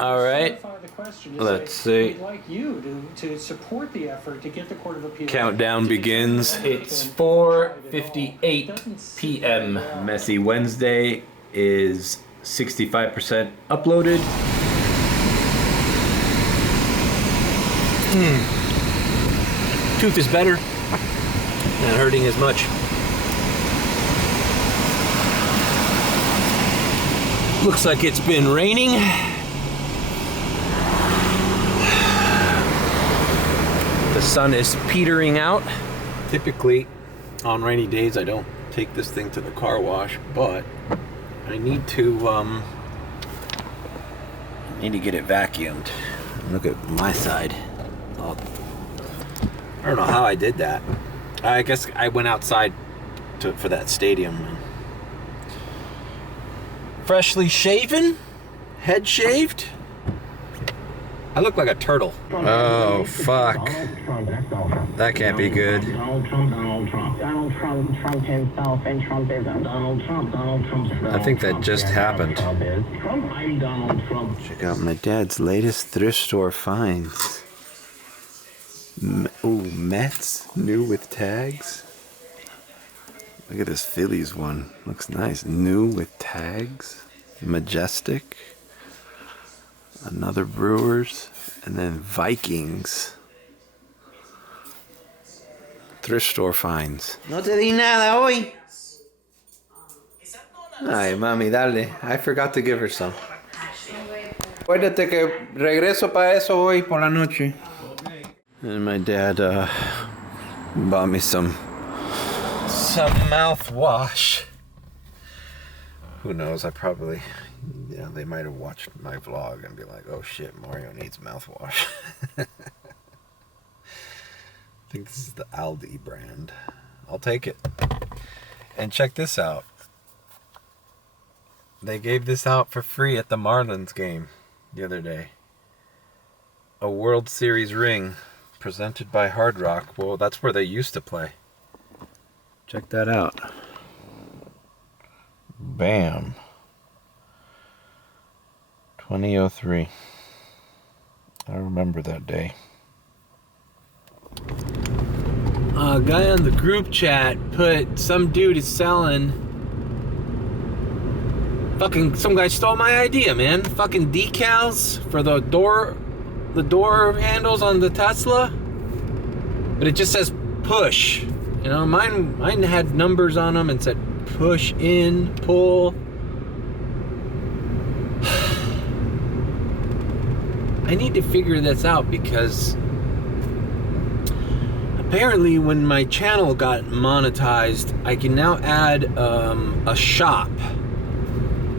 All right. Let's see. We'd like you to support the effort to get the Court of Appeals. Countdown begins. It's 4:58 p.m. Messy Wednesday is 65% uploaded. Tooth is better. Not hurting as much. Looks like it's been raining. The sun is petering out. Typically, on rainy days, I don't take this thing to the car wash, but I need to get it vacuumed. Look at my side. Oh, I don't know how I did that. I guess I went outside for that stadium. Freshly shaven, head shaved. I look like a turtle. Oh, fuck. That can't be good. Donald Trump himself, and Trumpism. Donald Trump. I think that just happened. Check out my dad's latest thrift store finds. Ooh, Mets, new with tags. Look at this Phillies one. Looks nice. New with tags. Majestic. Another Brewers, and then Vikings. Thrift store finds. No te di nada hoy. Ay, mami, dale. I forgot to give her some. Acuérdate que regreso para eso hoy por la noche. And my dad bought me some mouthwash. Who knows? I probably... Yeah, they might have watched my vlog and be like, oh shit, Mario needs mouthwash. I think this is the Aldi brand. I'll take it. And check this out. They gave this out for free at the Marlins game the other day. A World Series ring presented by Hard Rock. Well, that's where they used to play. Check that out. Bam. 2003. I remember that day. A guy on the group chat put some dude is selling. Fucking some guy stole my idea, man. Fucking decals for the door handles on the Tesla. But it just says push. You know, mine had numbers on them and said push in, pull. I need to figure this out because apparently when my channel got monetized, I can now add a shop.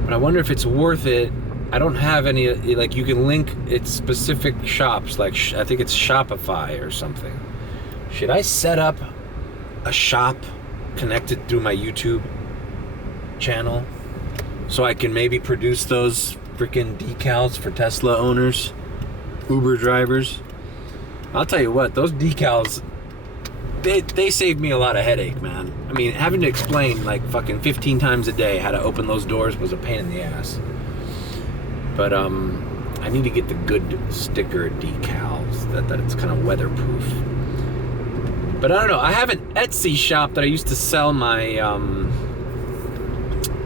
But I wonder if it's worth it. I don't have any, like you can link its specific shops, like I think it's Shopify or something. Should I set up a shop connected through my YouTube channel so I can maybe produce those freaking decals for Tesla owners? Uber drivers. I'll tell you what, those decals, they saved me a lot of headache, man. I mean, having to explain like fucking 15 times a day how to open those doors was a pain in the ass. But I need to get the good sticker decals that it's kind of weatherproof. But I don't know, I have an Etsy shop that I used to sell my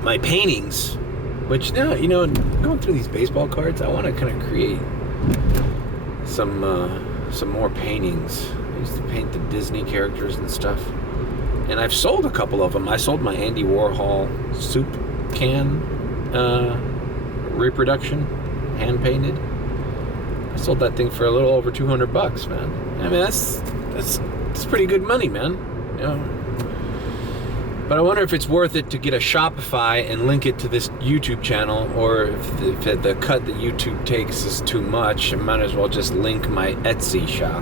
my paintings, which now, you know, going through these baseball cards, I want to kind of create some more paintings. I used to paint the Disney characters and stuff, and I've sold a couple of them. I sold my Andy Warhol soup can reproduction, hand painted. I sold that thing for a little over $200, man. I mean, that's pretty good money, man. You know. But I wonder if it's worth it to get a Shopify and link it to this YouTube channel, or if the cut that YouTube takes is too much, I might as well just link my Etsy shop.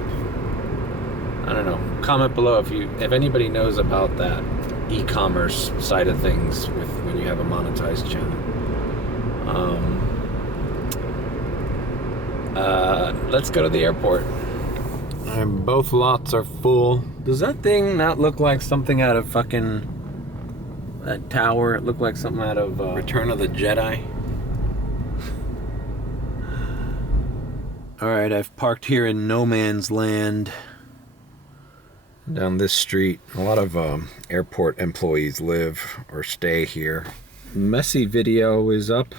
I don't know. Comment below if anybody knows about that e-commerce side of things with when you have a monetized channel. Let's go to the airport. Both lots are full. Does that thing not look like something out of fucking... that tower? It looked like something out of Return of the Jedi. Alright, I've parked here in no man's land. Down this street. A lot of airport employees live or stay here. Messy video is up.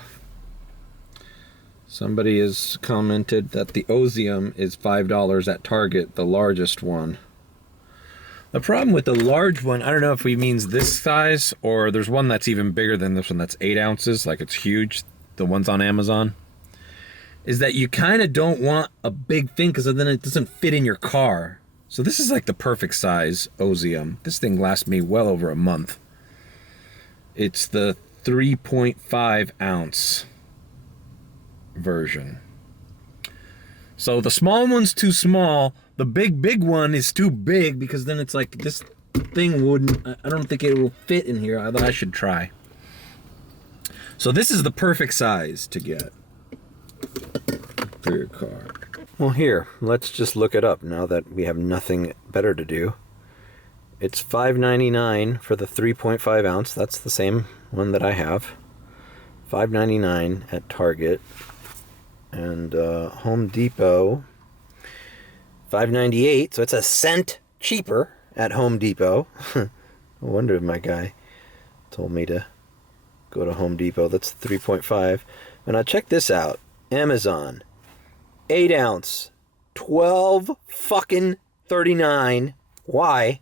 Somebody has commented that the Ozium is $5 at Target, the largest one. The problem with the large one, I don't know if he means this size, or there's one that's even bigger than this one that's 8 ounces, like it's huge, the ones on Amazon, is that you kind of don't want a big thing because then it doesn't fit in your car. So this is like the perfect size Ozium. This thing lasts me well over a month. It's the 3.5 ounce version. So the small one's too small. The big one is too big because then it's like this thing wouldn't, I don't think it will fit in here, although I should try. So this is the perfect size to get for your car. Well, here, let's just look it up now that we have nothing better to do. It's $5.99 for the 3.5 ounce. That's the same one that I have. $5.99 at Target. And Home Depot, $5.98. So it's a cent cheaper at Home Depot. No wonder my guy told me to go to Home Depot. That's 3.5. And now check this out. Amazon. 8 ounce, $12.39. Why?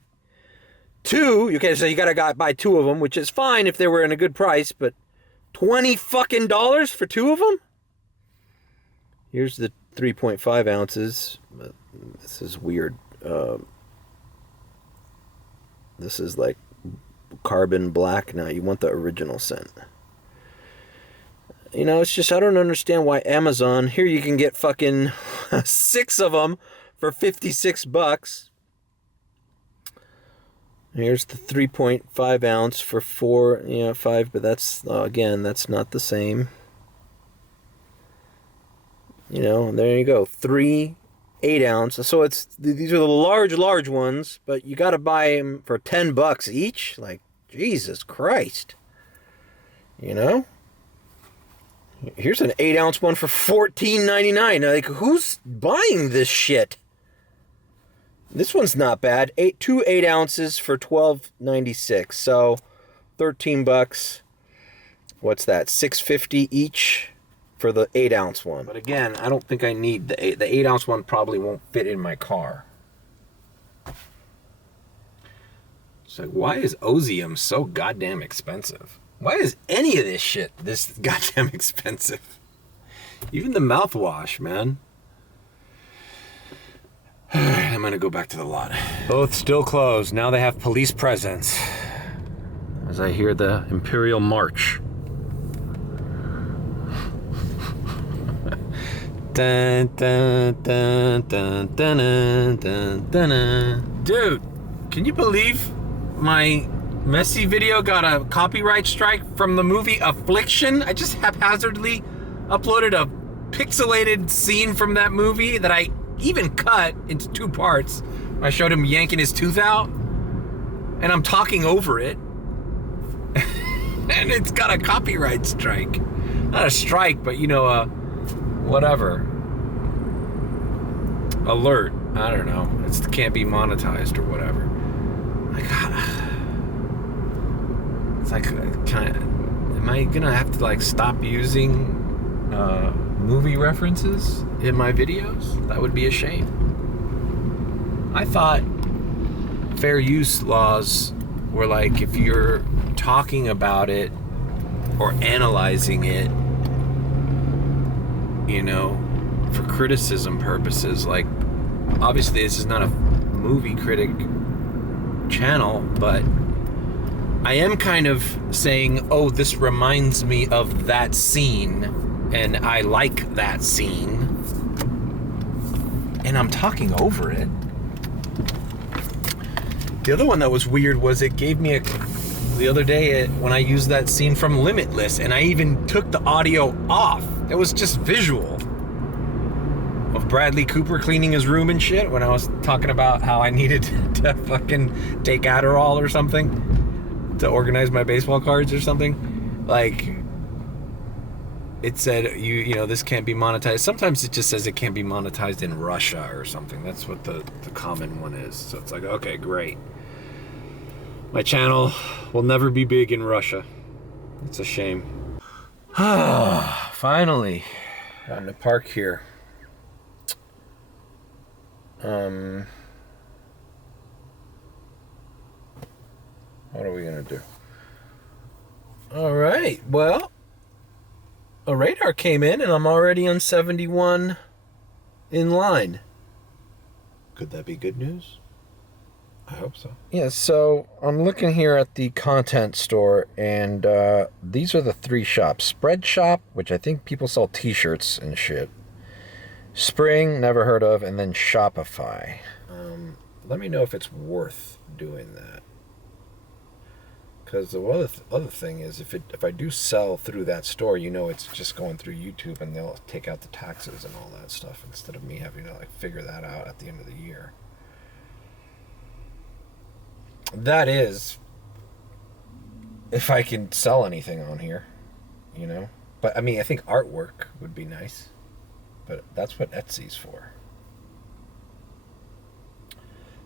2, okay, so you gotta buy 2 of them, which is fine if they were in a good price, but $20 for 2 of them? Here's the 3.5 ounces. This is weird. This is like carbon black. Now you want the original scent. You know, it's just, I don't understand why Amazon, here you can get fucking 6 of them for $56. Here's the 3.5 ounce for 4, 5, but that's, again, that's not the same. There you go. 3 8 ounce. So these are the large ones, but you got to buy them for $10 each. Like, Jesus Christ. Here's an 8 ounce one for $14.99. Like, who's buying this shit? This one's not bad. 2 8 ounces for $12.96. So $13. What's that? $6.50 each for the 8 ounce one. But again, I don't think I need the 8 ounce one. Probably won't fit in my car. So why is Ozium so goddamn expensive? Why is any of this shit this goddamn expensive? Even the mouthwash, man. I'm gonna go back to the lot. Both still closed. Now they have police presence. As I hear the Imperial March. Dun, dun, dun, dun, dun, dun, dun, dun. Dude, can you believe my Messi video got a copyright strike from the movie Affliction? I just haphazardly uploaded a pixelated scene from that movie that I even cut into 2 parts. I showed him yanking his tooth out, and I'm talking over it. And it's got a copyright strike. Not a strike, but whatever. Alert. I don't know. It can't be monetized or whatever. My God. It's like, am I gonna have to stop using movie references in my videos? That would be a shame. I thought fair use laws were like if you're talking about it or analyzing it, for criticism purposes. Like, obviously this is not a movie critic channel, but I am kind of saying, oh, this reminds me of that scene, and I like that scene, and I'm talking over it. The other one that was weird was it gave me the other day when I used that scene from Limitless, and I even took the audio off. It was just visual of Bradley Cooper cleaning his room and shit when I was talking about how I needed to fucking take Adderall or something to organize my baseball cards or something. Like, it said, you know, this can't be monetized. Sometimes it just says it can't be monetized in Russia or something. That's what the common one is. So it's like, okay, great. My channel will never be big in Russia. It's a shame. Finally, I'm to park here. What are we gonna do? All right, well, a radar came in and I'm already on 71 in line. Could that be good news? I hope so. Yeah, so I'm looking here at the content store, and these are the three shops. Spread Shop, which I think people sell t-shirts and shit. Spring, never heard of, and then Shopify. Let me know if it's worth doing that. Because the other thing is, if I do sell through that store, you know, it's just going through YouTube, and they'll take out the taxes and all that stuff instead of me having to like figure that out at the end of the year. That is, if I can sell anything on here, you know. But I mean, I think artwork would be nice, but that's what Etsy's for.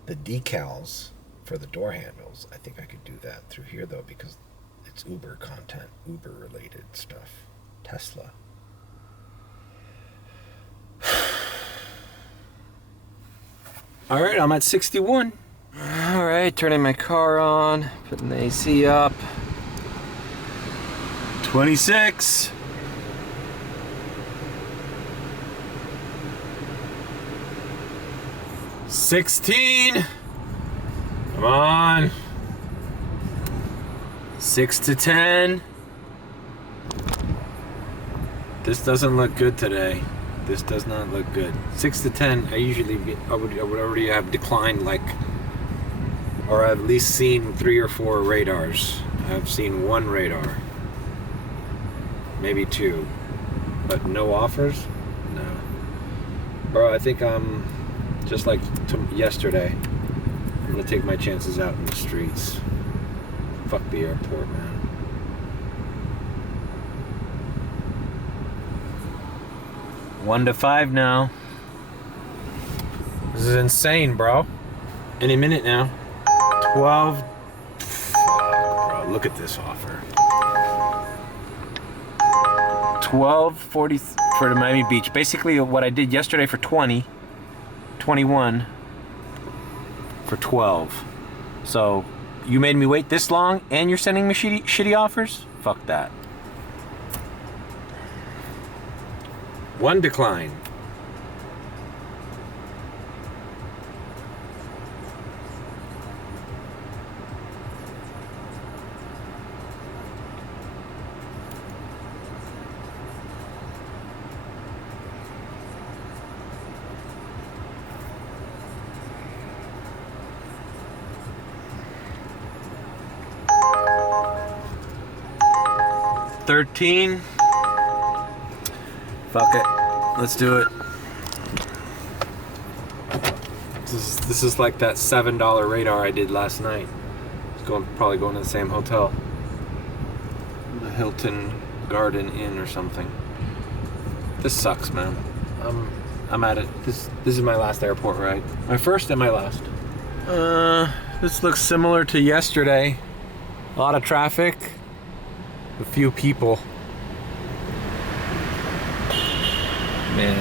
The decals for the door handles, I think I could do that through here though, because it's Uber content, Uber related stuff. Tesla. All right, I'm at 61. All right, turning my car on, putting the AC up. 26. $16. Come on. 6 to 10. This doesn't look good today. This does not look good. 6 to 10. I would already have declined, like, or I've at least seen 3 or 4 radars. I've seen 1 radar, maybe 2, but no offers. No, bro. I think I'm just like yesterday. I'm gonna take my chances out in the streets. Fuck the airport, man. One to 5 now. This is insane, bro. Any minute now. 12. Fuck, bro. Look at this offer. 12.40 for the Miami Beach. Basically, what I did yesterday for 20. 21 for 12. So you made me wait this long and you're sending me shitty offers? Fuck that. 1 decline. $13. Fuck it. Let's do it. This is like that $7 radar I did last night. It's probably going to the same hotel. The Hilton Garden Inn or something. This sucks, man. I'm at it. This is my last airport ride. My first and my last. This looks similar to yesterday. A lot of traffic. A few people. Man,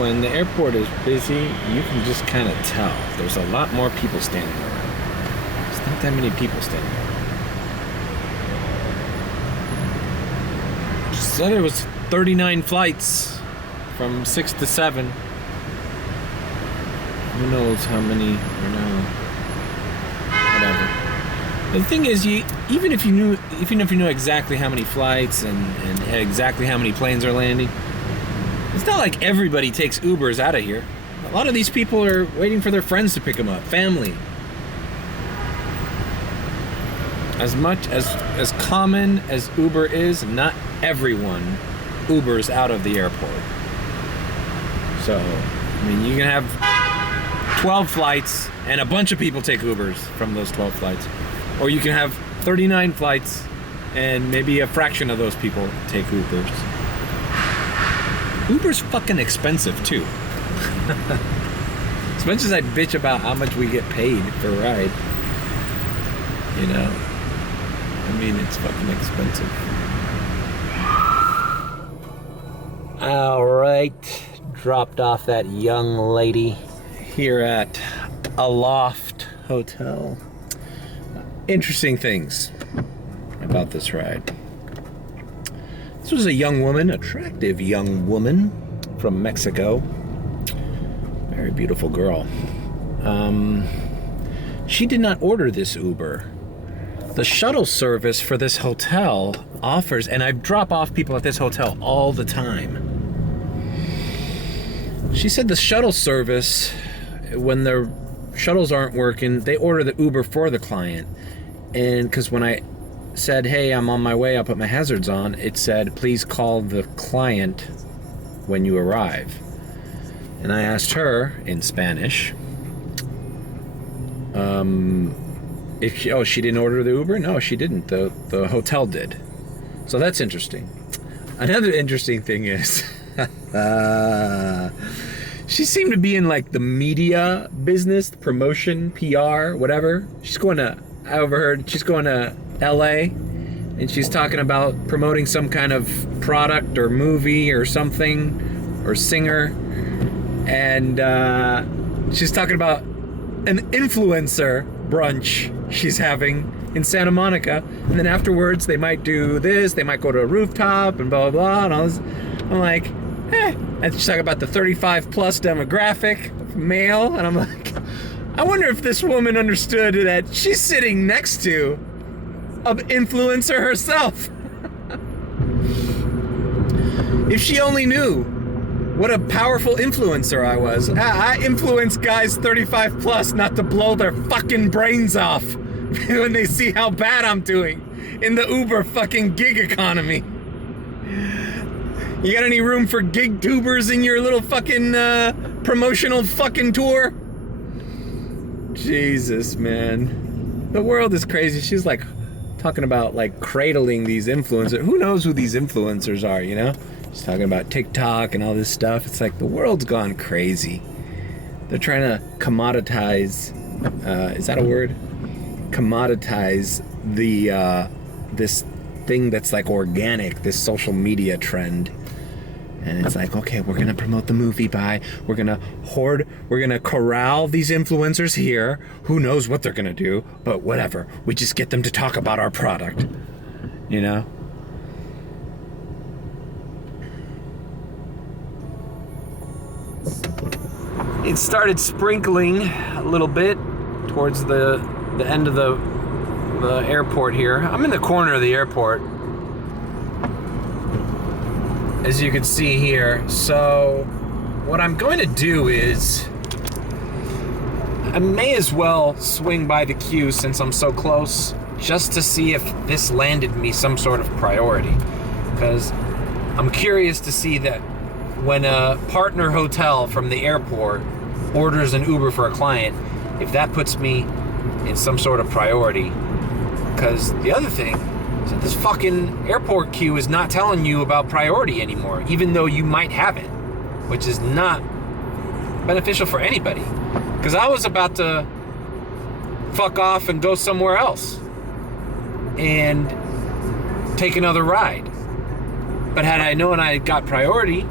when the airport is busy, you can just kind of tell. There's a lot more people standing around. There's not that many people standing around. Just said it was 39 flights from 6 to 7. Who knows how many, you know, whatever. The thing is, even if you knew exactly how many flights and exactly how many planes are landing, it's not like everybody takes Ubers out of here. A lot of these people are waiting for their friends to pick them up, family. As much as common as Uber is, not everyone Ubers out of the airport. So, I mean, you can have 12 flights and a bunch of people take Ubers from those 12 flights. Or you can have 39 flights and maybe a fraction of those people take Ubers. Uber's fucking expensive too. As much as I bitch about how much we get paid for a ride, you know, I mean, it's fucking expensive. All right, dropped off that young lady here at a Loft Hotel. Interesting things about this ride. This was a young woman, attractive young woman from Mexico. Very beautiful girl. She did not order this Uber. The shuttle service for this hotel offers, and I drop off people at this hotel all the time. She said the shuttle service, when their shuttles aren't working, they order the Uber for the client. And because when I said, hey, I'm on my way, I'll put my hazards on, it said, please call the client when you arrive. And I asked her in Spanish, if she didn't order the Uber? No, she didn't. The hotel did. So that's interesting. Another interesting thing is, she seemed to be in like the media business, promotion, PR, whatever. I overheard she's going to LA and she's talking about promoting some kind of product or movie or something, or singer. And she's talking about an influencer brunch she's having in Santa Monica. And then afterwards they might do this, they might go to a rooftop and blah, blah, blah, and all this. I'm like, And she's talking about the 35 plus demographic, male. And I'm like, I wonder if this woman understood that she's sitting next to an influencer herself. If she only knew what a powerful influencer I was. I influence guys 35 plus not to blow their fucking brains off when they see how bad I'm doing in the Uber fucking gig economy. You got any room for gig tubers in your little fucking promotional fucking tour? Jesus, man. The world is crazy. She's like talking about like cradling these influencers. Who knows who these influencers are, you know? She's talking about TikTok and all this stuff. It's like the world's gone crazy. They're trying to commoditize, is that a word? Commoditize the this thing that's like organic, this social media trend. And it's like, okay, we're gonna promote the movie by, we're gonna corral these influencers here. Who knows what they're gonna do, but whatever. We just get them to talk about our product, you know? It started sprinkling a little bit towards the end of the airport here. I'm in the corner of the airport, as you can see here. So what I'm going to do is I may as well swing by the queue since I'm so close, just to see if this landed me some sort of priority, because I'm curious to see that when a partner hotel from the airport orders an Uber for a client, if that puts me in some sort of priority. Because the other thing is that this fucking airport queue is not telling you about priority anymore, even though you might have it, which is not beneficial for anybody. Because I was about to fuck off and go somewhere else and take another ride. But had I known I got priority,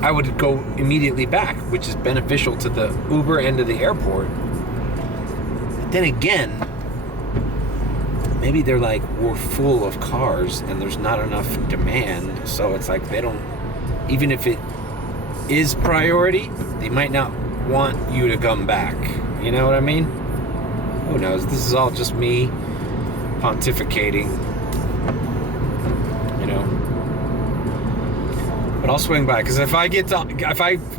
I would go immediately back, which is beneficial to the Uber and to the airport. But then again, maybe they're like, we're full of cars and there's not enough demand, so it's like they don't, even if it is priority, they might not want you to come back. You know what I mean? Who knows? This is all just me pontificating, you know. But I'll swing by, because if I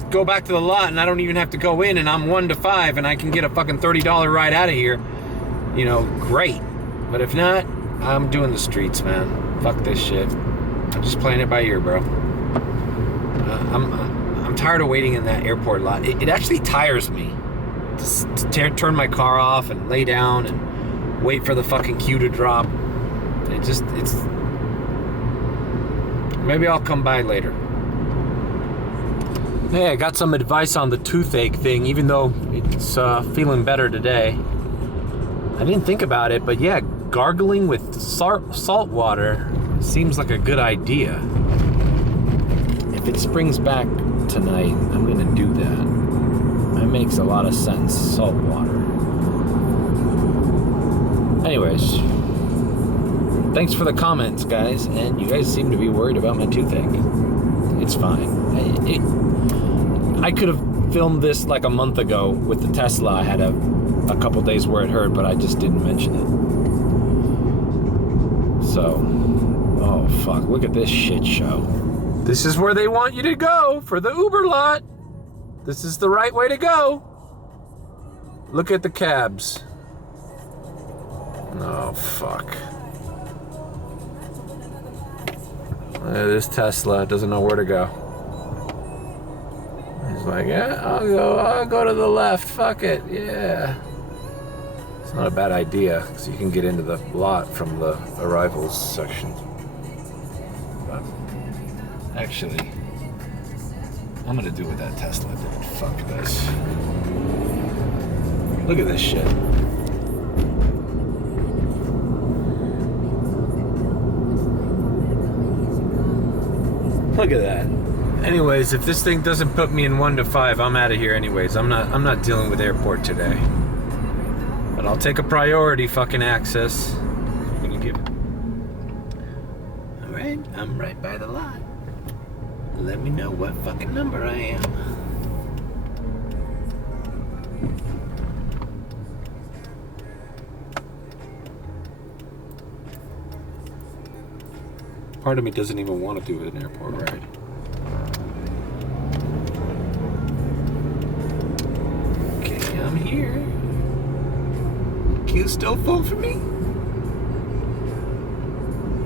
go back to the lot and I don't even have to go in and I'm 1 to 5 and I can get a fucking $30 ride out of here, you know, great. But if not, I'm doing the streets, man. Fuck this shit. I'm just playing it by ear, bro. I'm tired of waiting in that airport lot. It actually tires me to turn my car off and lay down and wait for the fucking queue to drop. It's maybe I'll come by later. Hey, I got some advice on the toothache thing, even though it's feeling better today. I didn't think about it, but yeah, gargling with salt water seems like a good idea. If it springs back tonight, I'm gonna do that. That makes a lot of sense, salt water. Anyways, thanks for the comments, guys, and you guys seem to be worried about my toothache. It's fine. I could have filmed this like a month ago with the Tesla. I had a couple days where it hurt, but I just didn't mention it. So, oh fuck, look at this shit show. This is where they want you to go for the Uber lot. This is the right way to go. Look at the cabs. Oh fuck. This Tesla doesn't know where to go. He's like, yeah, I'll go to the left, fuck it, yeah. It's not a bad idea, because you can get into the lot from the arrivals section. But actually, I'm gonna do what that Tesla did. Fuck this. Look at this shit. Look at that. Anyways, if this thing doesn't put me in 1 to 5, I'm out of here anyways. I'm not dealing with airport today. But I'll take a priority fucking access. I'm gonna give it. Alright, I'm right by the lot. Let me know what fucking number I am. Part of me doesn't even want to do an airport ride. Okay, I'm here. Queue still full for me?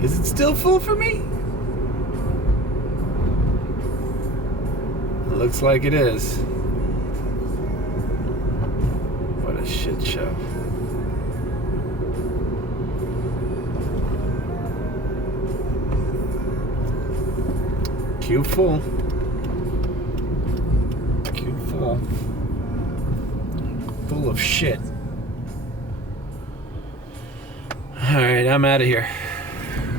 Is it still full for me? It looks like it is. What a shit show. Queue full. Queue full. Full of shit. Alright, I'm out of here.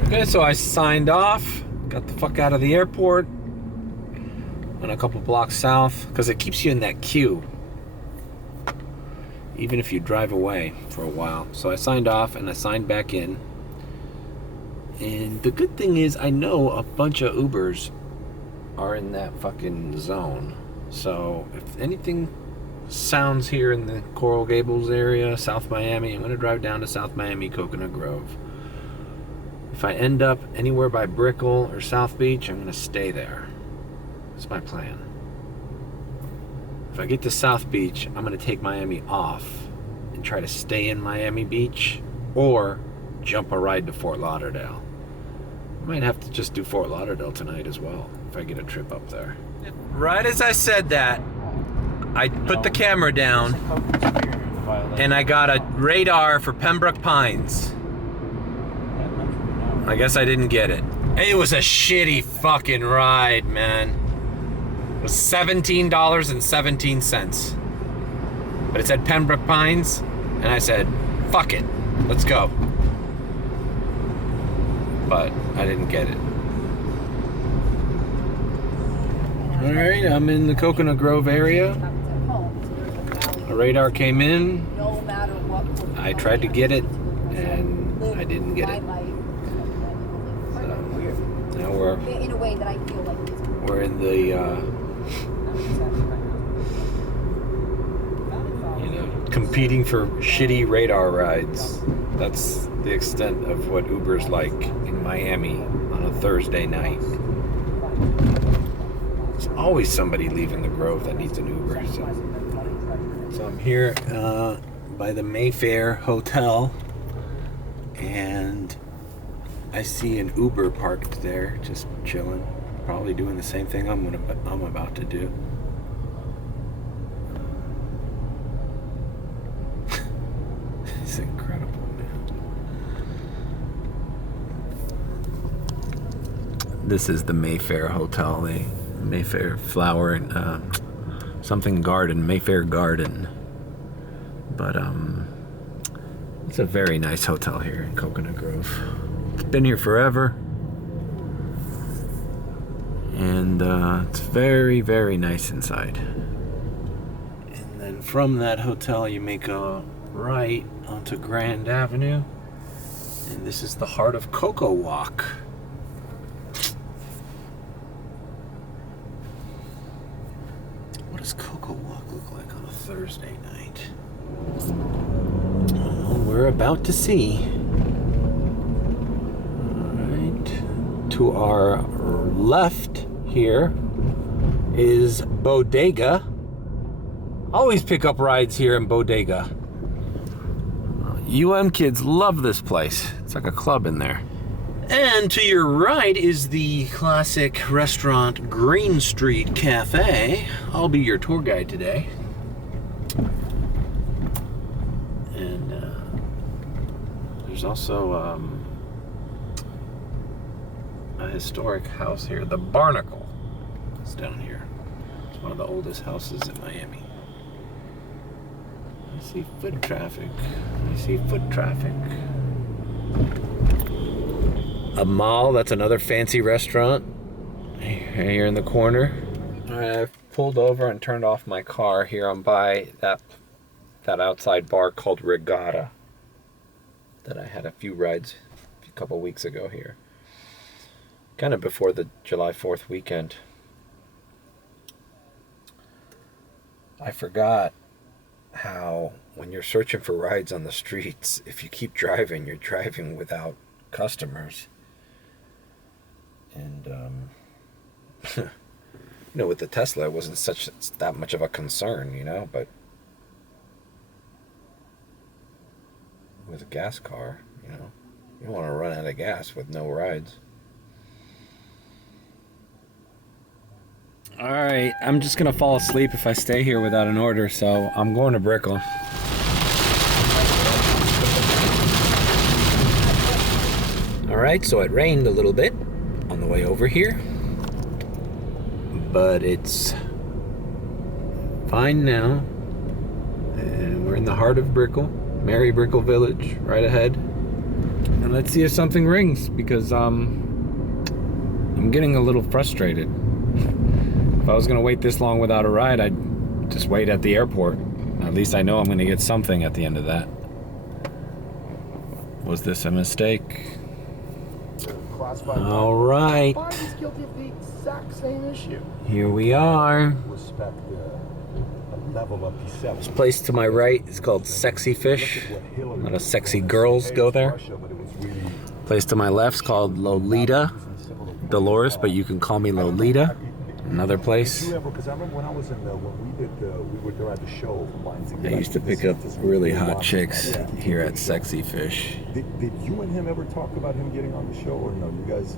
Okay, so I signed off. Got the fuck out of the airport. Went a couple blocks south. Because it keeps you in that queue. Even if you drive away for a while. So I signed off and I signed back in. And the good thing is I know a bunch of Ubers are in that fucking zone. So if anything sounds here in the Coral Gables area, South Miami, I'm gonna drive down to South Miami, Coconut Grove. If I end up anywhere by Brickell or South Beach, I'm gonna stay there. That's my plan. If I get to South Beach, I'm gonna take Miami off and try to stay in Miami Beach or jump a ride to Fort Lauderdale. I might have to just do Fort Lauderdale tonight as well if I get a trip up there. Right as I said that, I put the camera down and I got a radar for Pembroke Pines. I guess I didn't get it. It was a shitty fucking ride, man. It was $17.17. But it said Pembroke Pines, and I said, fuck it, let's go. But I didn't get it. Alright, I'm in the Coconut Grove area. A radar came in. I tried to get it, and I didn't get it. So now we're in the competing for shitty radar rides. That's the extent of what Uber's like in Miami on a Thursday night. There's always somebody leaving the Grove that needs an Uber. So I'm here by the Mayfair Hotel, and I see an Uber parked there, just chilling, probably doing the same thing I'm about to do. It's incredible, man. This is the Mayfair Hotel. Mayfair Flower and something garden, Mayfair Garden. But it's a very nice hotel here in Coconut Grove. Been here forever. And it's very, very nice inside. And then from that hotel you make a right onto Grand Avenue. And this is the heart of Cocoa Walk. What does Cocoa Walk look like on a Thursday night? Oh, we're about to see. Alright. To our left here is Bodega. Always pick up rides here in Bodega. kids love this place. It's like a club in there. And to your right is the classic restaurant Green Street Cafe. I'll be your tour guide today. And there's also a historic house here. The Barnacle is down here. It's one of the oldest houses in Miami. I see foot traffic. I see foot traffic. A mall, that's another fancy restaurant here in the corner. I've pulled over and turned off my car here. I'm by that outside bar called Regatta that I had a few rides a couple weeks ago here. Kind of before the July 4th weekend. I forgot how when you're searching for rides on the streets, if you keep driving, you're driving without customers. And you know, with the Tesla, it wasn't that much of a concern, you know, but with a gas car, you know, you don't want to run out of gas with no rides. All right, I'm just gonna fall asleep if I stay here without an order, so I'm going to Brickell. All right, so it rained a little bit on the way over here, but it's fine now. And we're in the heart of Brickell, Mary Brickell Village, right ahead. And let's see if something rings, because I'm getting a little frustrated. If I was gonna wait this long without a ride, I'd just wait at the airport. At least I know I'm gonna get something at the end of that. Was this a mistake? All right. Here we are. This place to my right is called Sexy Fish. A lot of sexy girls go there. Place to my left is called Lolita Dolores, but you can call me Lolita. Another place. I used to pick up really hot chicks here at Sexy Fish. Did you and him ever talk about him getting on the show, or no? You guys?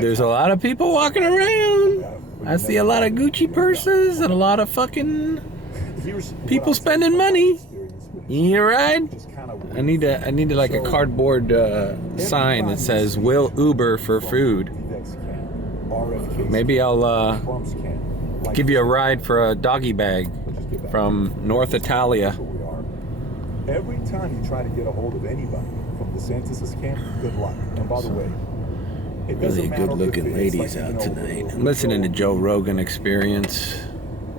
There's a lot of people walking around. I see a lot of Gucci purses and a lot of fucking people spending money. You need a ride? I need like a cardboard sign that says "Will Uber for food." Maybe I'll give you a ride for a doggy bag from North Italia. Every time you try to get a hold of anybody from the DeSantis' camp, good luck. And by the way, really good-looking ladies out tonight. I'm listening to Joe Rogan Experience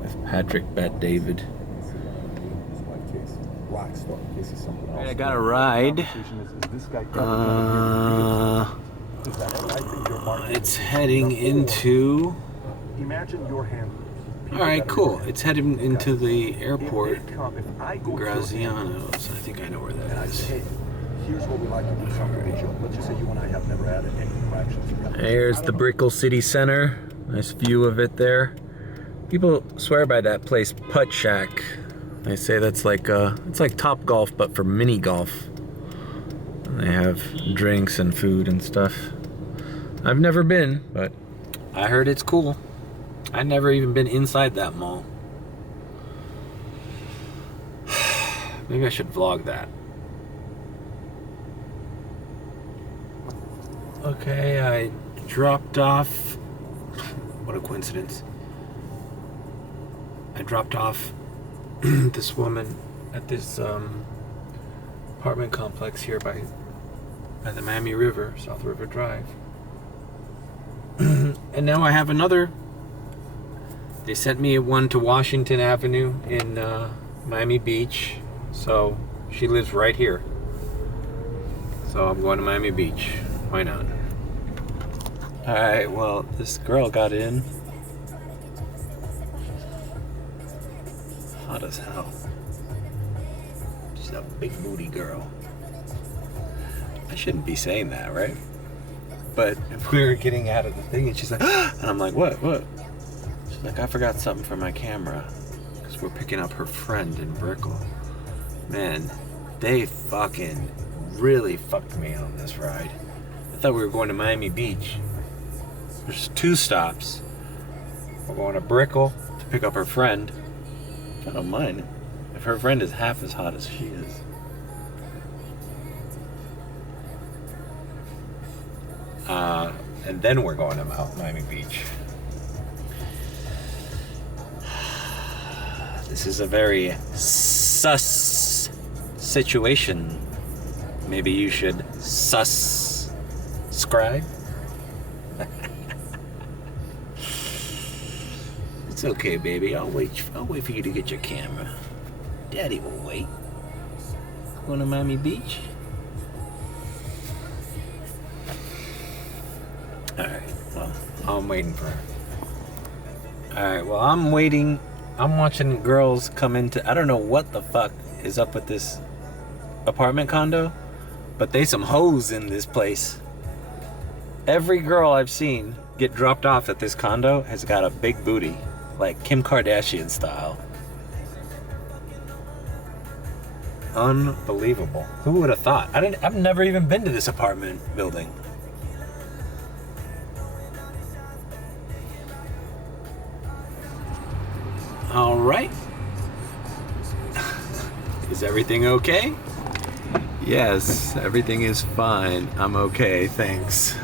with Patrick Bet-David. Alright, I got a ride. It's heading into... Alright, cool. It's heading into the airport, Graziano's. I think I know where that is. Here's what we like to do something, Joe. Let's just say you and I have never had any interactions together. There's the Brickell City Center. Nice view of it there. People swear by that place, Putt Shack. They say that's like it's like Top Golf, but for mini golf. And they have drinks and food and stuff. I've never been, but I heard it's cool. I've never even been inside that mall. Maybe I should vlog that. Okay, I dropped off what a coincidence. I dropped off this woman at this apartment complex here by the Miami River, South River Drive. And now I have another. They sent me one to Washington Avenue in Miami Beach. So she lives right here. So I'm going to Miami Beach. Why not? Alright, well, this girl got in. Hot as hell. She's a big booty girl. I shouldn't be saying that, right? But if we were getting out of the thing and she's like, and I'm like, what? She's like, I forgot something for my camera. Because we're picking up her friend in Brickell. Man, they fucking really fucked me on this ride. I thought we were going to Miami Beach. There's 2 stops. We're going to Brickell to pick up her friend. I don't mind if her friend is half as hot as she is. And then we're going to Miami Beach. This is a very sus situation. Maybe you should subscribe. It's okay, baby. I'll wait for you to get your camera. Daddy will wait. Going to Miami Beach? Alright, well, I'm waiting for her. Alright, well, I'm waiting. I'm watching girls come into... I don't know what the fuck is up with this apartment condo, but they some hoes in this place. Every girl I've seen get dropped off at this condo has got a big booty, like Kim Kardashian style. Unbelievable. Who would have thought? I've never even been to this apartment building. All right. Is everything okay? Yes, everything is fine. I'm okay, thanks.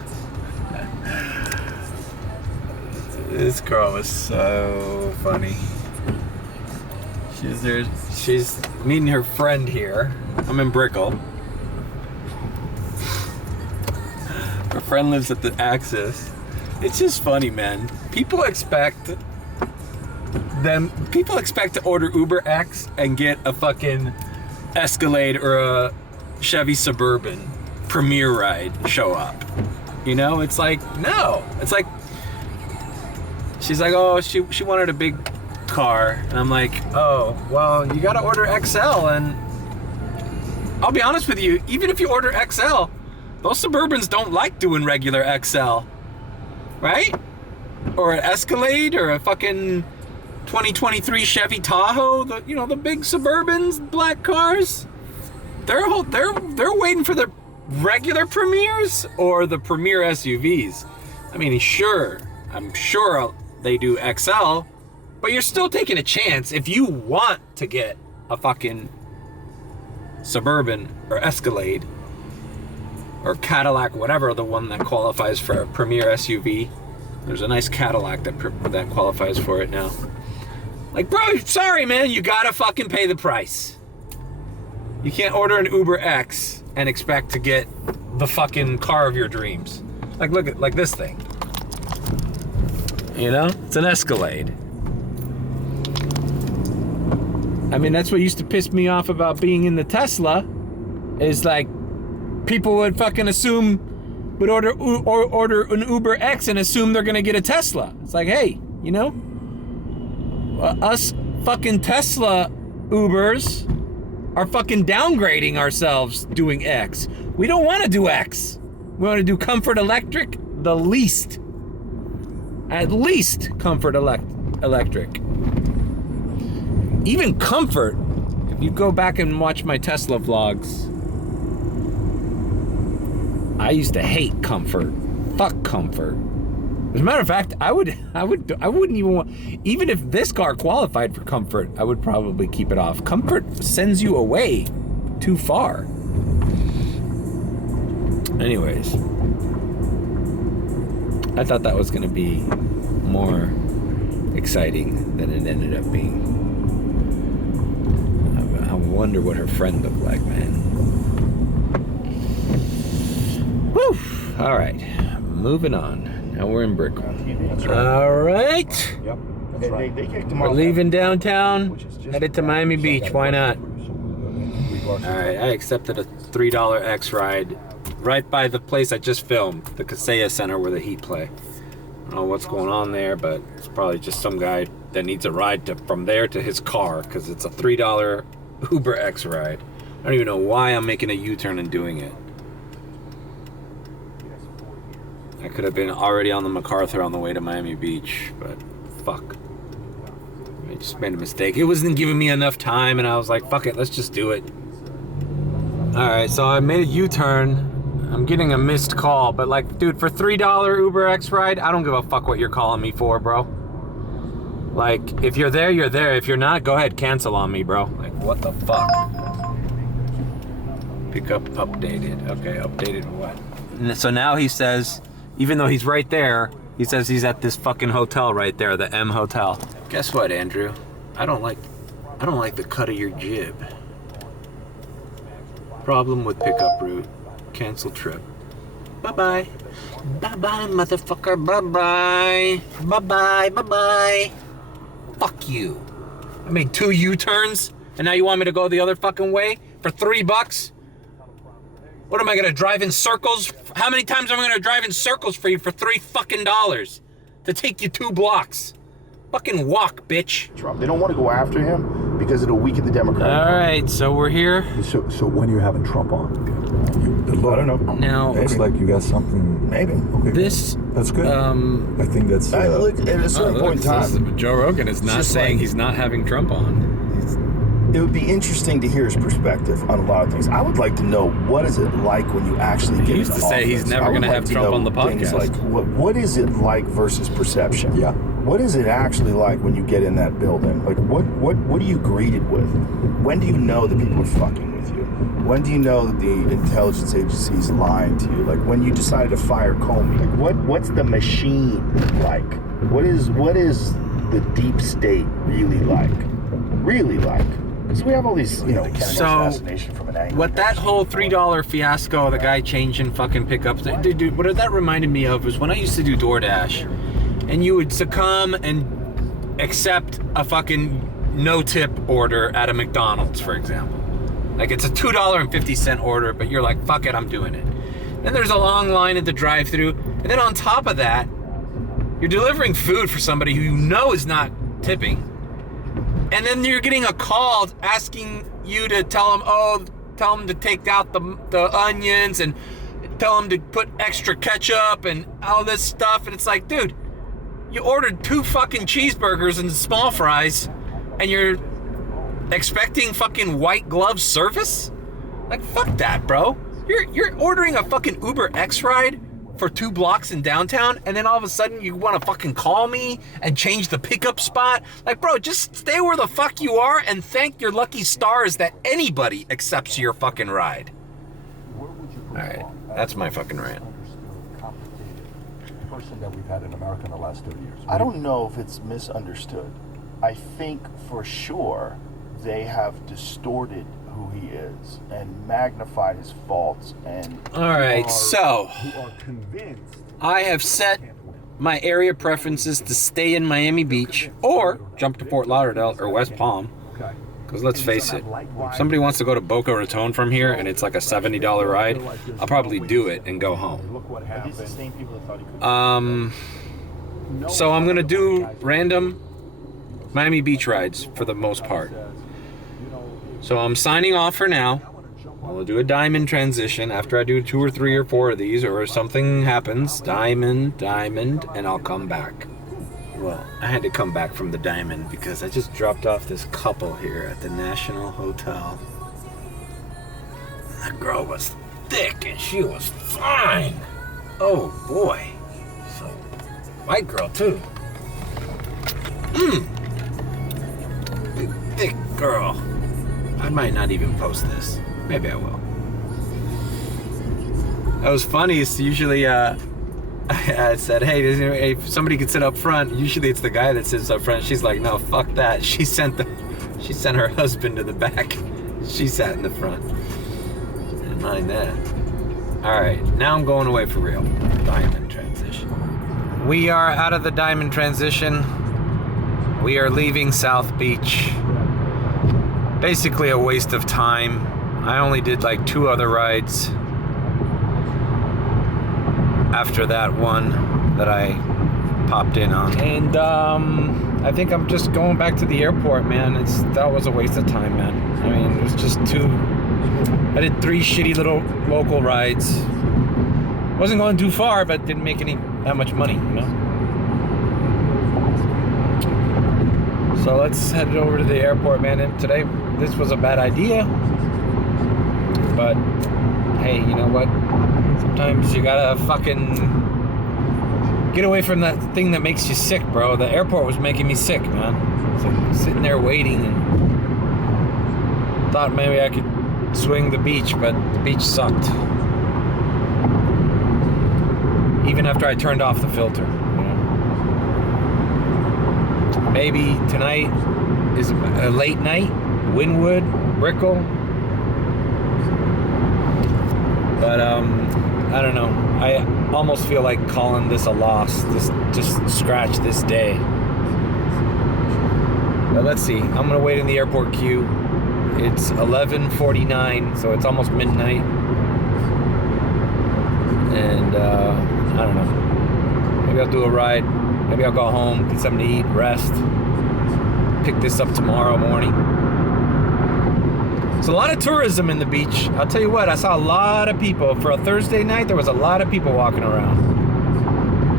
This girl was so funny. She's meeting her friend here. I'm in Brickell. Her friend lives at the Axis. It's just funny, man. People expect to order Uber X and get a fucking Escalade or a Chevy Suburban Premier ride show up. You know, it's like, no. It's like, she's like, oh, she wanted a big car. And I'm like, oh, well, you gotta order XL. And I'll be honest with you, even if you order XL, those Suburbans don't like doing regular XL. Right? Or an Escalade or a fucking 2023 Chevy Tahoe, the big Suburbans, black cars. They're waiting for the regular Premiers or the Premier SUVs. I mean, I'm sure they do XL, but you're still taking a chance if you want to get a fucking Suburban or Escalade or Cadillac, whatever the one that qualifies for a Premier SUV. There's a nice Cadillac that qualifies for it now. Like, bro, sorry, man, you gotta fucking pay the price. You can't order an Uber X and expect to get the fucking car of your dreams. Like, look at, like this thing. You know? It's an Escalade. I mean, that's what used to piss me off about being in the Tesla, is like, people would fucking would order an Uber X and assume they're gonna get a Tesla. It's like, hey, you know? Us fucking Tesla Ubers are fucking downgrading ourselves doing X. We don't want to do X. We want to do Comfort Electric, the least. At least Comfort Electric. Even Comfort, if you go back and watch my Tesla vlogs, I used to hate Comfort. Fuck Comfort. As a matter of fact, I wouldn't even want, even if this car qualified for Comfort, I would probably keep it off. Comfort sends you away too far. Anyways, I thought that was going to be more exciting than it ended up being. I wonder what her friend looked like, man. Whew! All right, moving on. Now we're in Brickell. All right. Yep. That's right. They kicked him We're off. leaving downtown, headed to Miami Beach. Why not? All right, I accepted a $3 X ride right by the place I just filmed, the Kaseya Center where the Heat play. I don't know what's going on there, but it's probably just some guy that needs a ride from there to his car because it's a $3 Uber X ride. I don't even know why I'm making a U-turn and doing it. I could have been already on the MacArthur on the way to Miami Beach, but fuck. I just made a mistake. It wasn't giving me enough time, and I was like, fuck it, let's just do it. Alright, so I made a U-turn. I'm getting a missed call, but like, dude, for $3 Uber X ride, I don't give a fuck what you're calling me for, bro. Like, if you're there, you're there. If you're not, go ahead, cancel on me, bro. Like, what the fuck? Pickup updated. Okay, updated what? And so now he says, even though he's right there, he says he's at this fucking hotel right there, the M Hotel. Guess what, Andrew? I don't like the cut of your jib. Problem with pickup route. Cancel trip. Bye-bye. Bye-bye, motherfucker. Bye-bye. Bye-bye. Bye-bye. Fuck you. I made 2 U-turns, and now you want me to go the other fucking way for $3? What am I gonna drive in circles? How many times am I gonna drive in circles for you for $3 fucking to take you 2 blocks? Fucking walk, bitch. Trump. They don't want to go after him because it'll weaken the Democratic All right, so we're here. So when are you having Trump on? I don't know. Now, Looks like you got something. Maybe. Okay. this, That's good. I think that's. Look, at a certain point in time, Joe Rogan is not just saying like- he's not having Trump on. it would be interesting to hear his perspective on a lot of things. I would like to know, what is it like when you actually get used into to say he's office? never I would gonna like have to Trump know on the things podcast. Like, what is it like versus perception? Yeah. What is it actually like when you get in that building? Like, what are you greeted with? When do you know that people are fucking with you? When do you know that the intelligence agency is lying to you? Like, when you decided to fire Comey? Like, what's the machine like? What is the deep state really like? Really like? Because we have all these, Kennedy assassination from an angle. What that whole $3 fiasco, the guy changing fucking pickups, dude, what that reminded me of was when I used to do DoorDash, and you would succumb and accept a fucking no-tip order at a McDonald's, for example. Like, it's a $2.50 order, but you're like, fuck it, I'm doing it. Then there's a long line at the drive-thru, and then on top of that, you're delivering food for somebody who you know is not tipping. And then you're getting a call asking you to tell them to take out the onions and tell them to put extra ketchup and all this stuff. And it's like, dude, you ordered 2 fucking cheeseburgers and small fries and you're expecting fucking white glove service? Like, fuck that, bro. You're ordering a fucking Uber X ride for 2 blocks in downtown, and then all of a sudden you want to fucking call me and change the pickup spot? Like, bro, just stay where the fuck you are and thank your lucky stars that anybody accepts your fucking ride. Alright, that's my fucking rant. Person that we've had in America in the last 30 years. I don't know if it's misunderstood. I think for sure they have distorted who he is and magnified his faults and Alright, so Who are convinced. I have set my area preferences to stay in Miami Beach or jump to Fort Lauderdale or West Palm. Because let's face it, if somebody wants to go to Boca Raton from here and it's like a $70 ride, I'll probably do it and go home. Look what happened. these the same people that thought he could. So I'm gonna do random Miami Beach rides for the most part. So I'm signing off for now. I'll do a diamond transition after I do 2 or 3 or 4 of these, or if something happens, diamond, and I'll come back. Well, I had to come back from the diamond because I just dropped off this couple here at the National Hotel. That girl was thick and she was fine. Oh boy. So, white girl too. Big, thick girl. I might not even post this. Maybe I will. That was funny. It's usually I said, hey, if somebody could sit up front, usually it's the guy that sits up front. She's like, no, fuck that. She sent her husband to the back. She sat in the front. Didn't mind that. All right, now I'm going away for real. Diamond transition. We are out of the diamond transition. We are leaving South Beach. Basically a waste of time. I only did like 2 other rides after that one that I popped in on. And I think I'm just going back to the airport, man. That was a waste of time, man. I mean, it was just I did 3 shitty little local rides. Wasn't going too far, but didn't make that much money, you know? So let's head over to the airport, man. And today, this was a bad idea. But, hey, you know what? Sometimes you gotta fucking get away from that thing that makes you sick, bro. The airport was making me sick, man. It's like sitting there waiting and thought maybe I could swing the beach, but the beach sucked. Even after I turned off the filter. You know? Maybe tonight is a late night. Wynwood, Brickell. But I don't know. I almost feel like calling this a loss. Just scratch this day. But let's see. I'm gonna wait in the airport queue. It's 11:49, so it's almost midnight. And I don't know. Maybe I'll do a ride. Maybe I'll go home, get something to eat, rest. Pick this up tomorrow morning. There's a lot of tourism in the beach. I'll tell you what, I saw a lot of people. For a Thursday night, there was a lot of people walking around.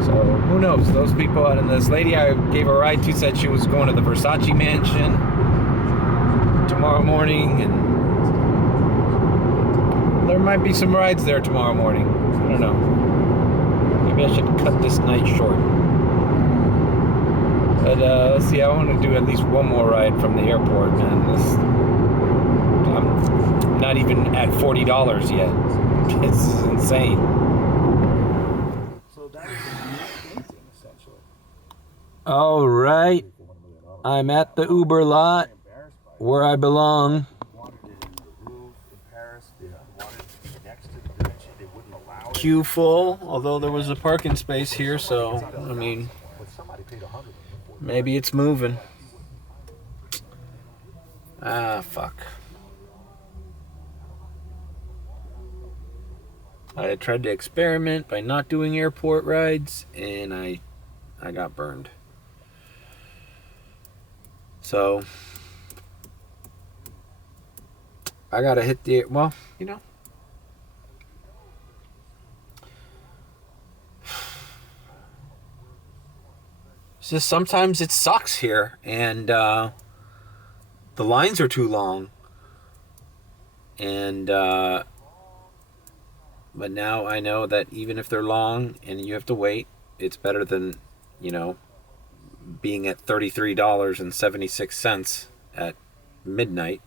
So, who knows? Those people, and this lady I gave a ride to said she was going to the Versace mansion tomorrow morning, and there might be some rides there tomorrow morning. I don't know. Maybe I should cut this night short. But, let's see, I want to do at least one more ride from the airport, man. I'm not even at $40 yet. It's insane. So that is a unique painting, essentially. All right. I'm at the Uber lot where I belong. Wanted it in the Louvre in Paris. They wanted it next to the Da Vinci. They wouldn't allow it. Queue full, although there was a parking space here, so, I mean, But somebody paid $100 for it. maybe it's moving. Ah, fuck. I tried to experiment by not doing airport rides, and I got burned. So, I gotta hit the, well, you know. It's just sometimes it sucks here, and the lines are too long. And, but now I know that even if they're long and you have to wait, it's better than, you know, being at $33.76 at midnight.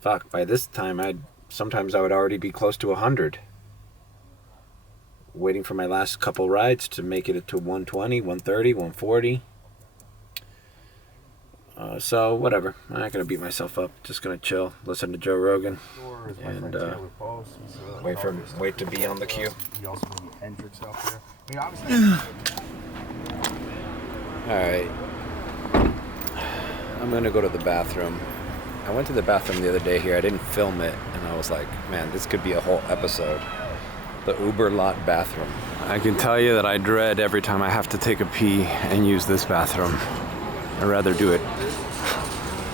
Fuck, by this time sometimes I would already be close to 100. Waiting for my last couple rides to make it to 120, 130, 140. So whatever, I'm not gonna beat myself up. Just gonna chill, listen to Joe Rogan, and wait to be on the queue. He also knew Hendrix out there. I mean, obviously. All right, I'm gonna go to the bathroom. I went to the bathroom the other day here. I didn't film it, and I was like, man, this could be a whole episode. The Uber lot bathroom. I can tell you that I dread every time I have to take a pee and use this bathroom. I'd rather do it.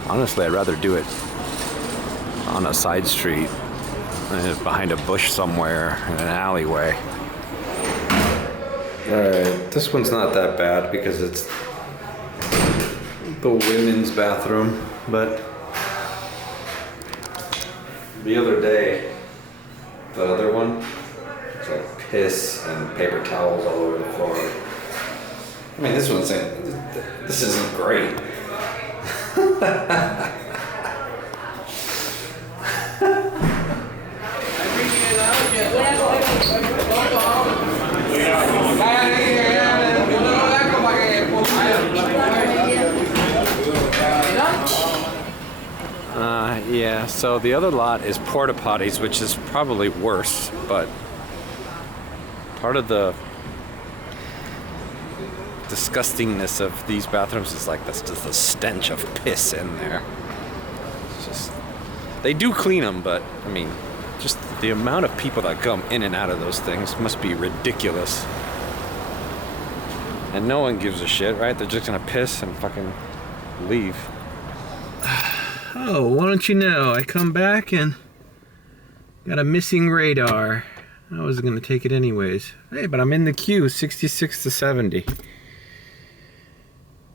Honestly, I'd rather do it on a side street, behind a bush somewhere, in an alleyway. Alright, this one's not that bad because it's the women's bathroom, but the other day, the other one, it's like piss and paper towels all over the floor. I mean, this one's saying, this isn't great. Yeah, so the other lot is porta potties, which is probably worse, but part of the disgustingness of these bathrooms is like that's just the stench of piss in there. It's just, they do clean them, but I mean, just the amount of people that come in and out of those things must be ridiculous. And no one gives a shit, right? They're just gonna piss and fucking leave. Oh, why don't you know? I come back and got a missing radar. I was gonna take it anyways. Hey, but I'm in the queue, 66 to 70.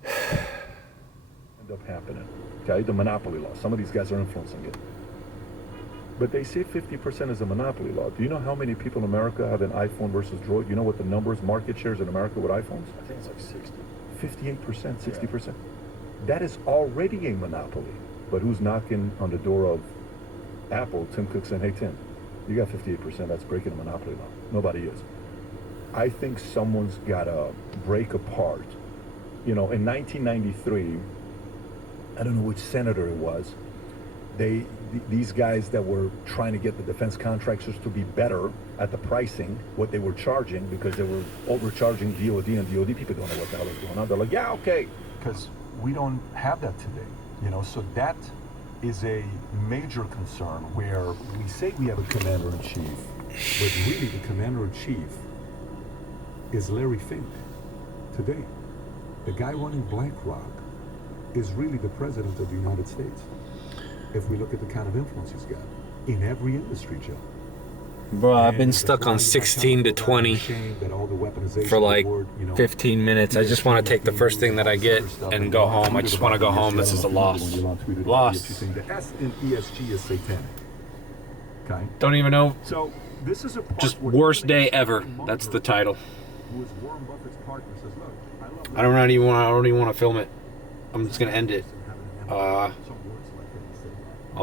End up happening. Okay, the monopoly law. Some of these guys are influencing it. But they say 50% is a monopoly law. Do you know how many people in America have an iPhone versus Droid? You know what the numbers, market shares in America with iPhones? I think it's like 60. 58%, 60%. That is already a monopoly. But who's knocking on the door of Apple? Tim Cook saying, hey, Tim, you got 58%. That's breaking the monopoly law. Nobody is. I think someone's got to break apart. You know, in 1993, I don't know which senator it was, these guys that were trying to get the defense contractors to be better at the pricing, what they were charging, because they were overcharging DOD, and DOD people don't know what the hell is going on. They're like, yeah, okay. Because we don't have that today, you know, so that is a major concern where we say we have a commander-in-chief, but really the commander-in-chief is Larry Fink today. The guy running BlackRock is really the president of the United States. If we look at the kind of influence he's got in every industry, Joe. Bro, I've been stuck on 16 to 20 for like 15 minutes. I just want to take the first thing that I get and go home. I just want to go home. This is a loss. Loss. The S in ESG is satanic. Okay. Don't even know. So this is a Just worst day ever. That's the title. I don't even want to film it. I'm just gonna end it. I'll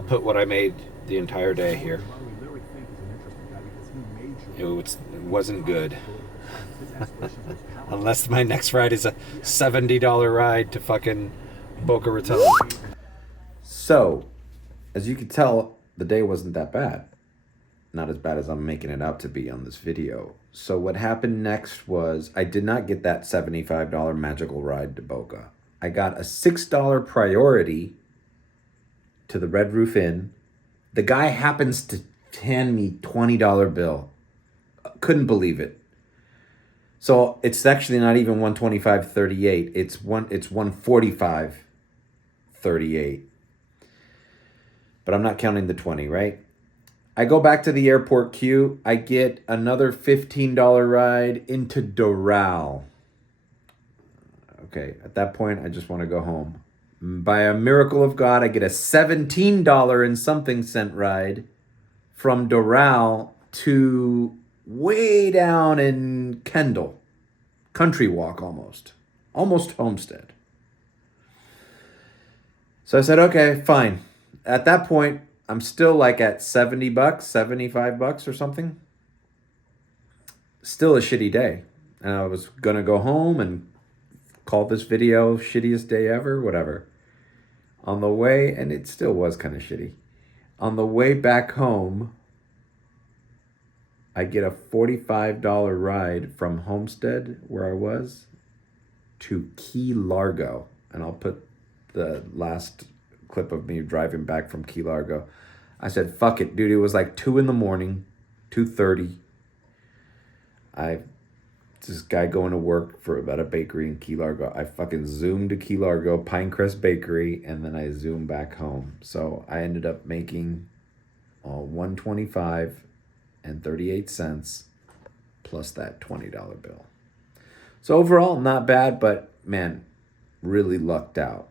put what I made the entire day here. It wasn't good. Unless my next ride is a $70 ride to fucking Boca Raton. So, as you can tell, the day wasn't that bad. Not as bad as I'm making it out to be on this video. So what happened next was I did not get that $75 magical ride to Boca. I got a $6 priority to the Red Roof Inn. The guy happens to hand me $20 bill. Couldn't believe it. So it's actually not even $125.38. It's $145.38. But I'm not counting the 20, right? I go back to the airport queue. I get another $15 ride into Doral. Okay, at that point, I just want to go home. By a miracle of God, I get a $17 and something cent ride from Doral to way down in Kendall. Country walk almost. Almost Homestead. So I said, okay, fine. At that point, I'm still like at $70, $75 or something. Still a shitty day. And I was going to go home and call this video shittiest day ever, whatever. On the way, and it still was kind of shitty. On the way back home, I get a $45 ride from Homestead, where I was, to Key Largo. And I'll put the last clip of me driving back from Key Largo. I said, fuck it, dude. It was like 2 in the morning, 2:30. This guy going to work for about a bakery in Key Largo. I fucking zoomed to Key Largo, Pinecrest Bakery, and then I zoomed back home. So I ended up making $125.38 plus that $20 bill. So overall, not bad, but man, really lucked out.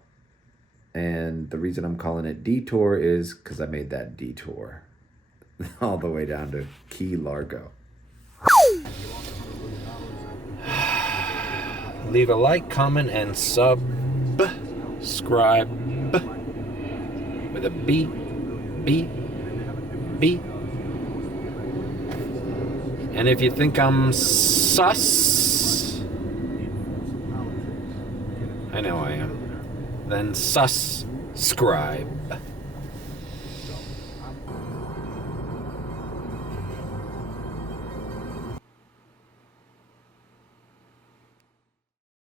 And the reason I'm calling it Detour is because I made that detour all the way down to Key Largo. Leave a like, comment, and subscribe with a beep, beep, beep. And if you think I'm sus, I know I am, then subscribe.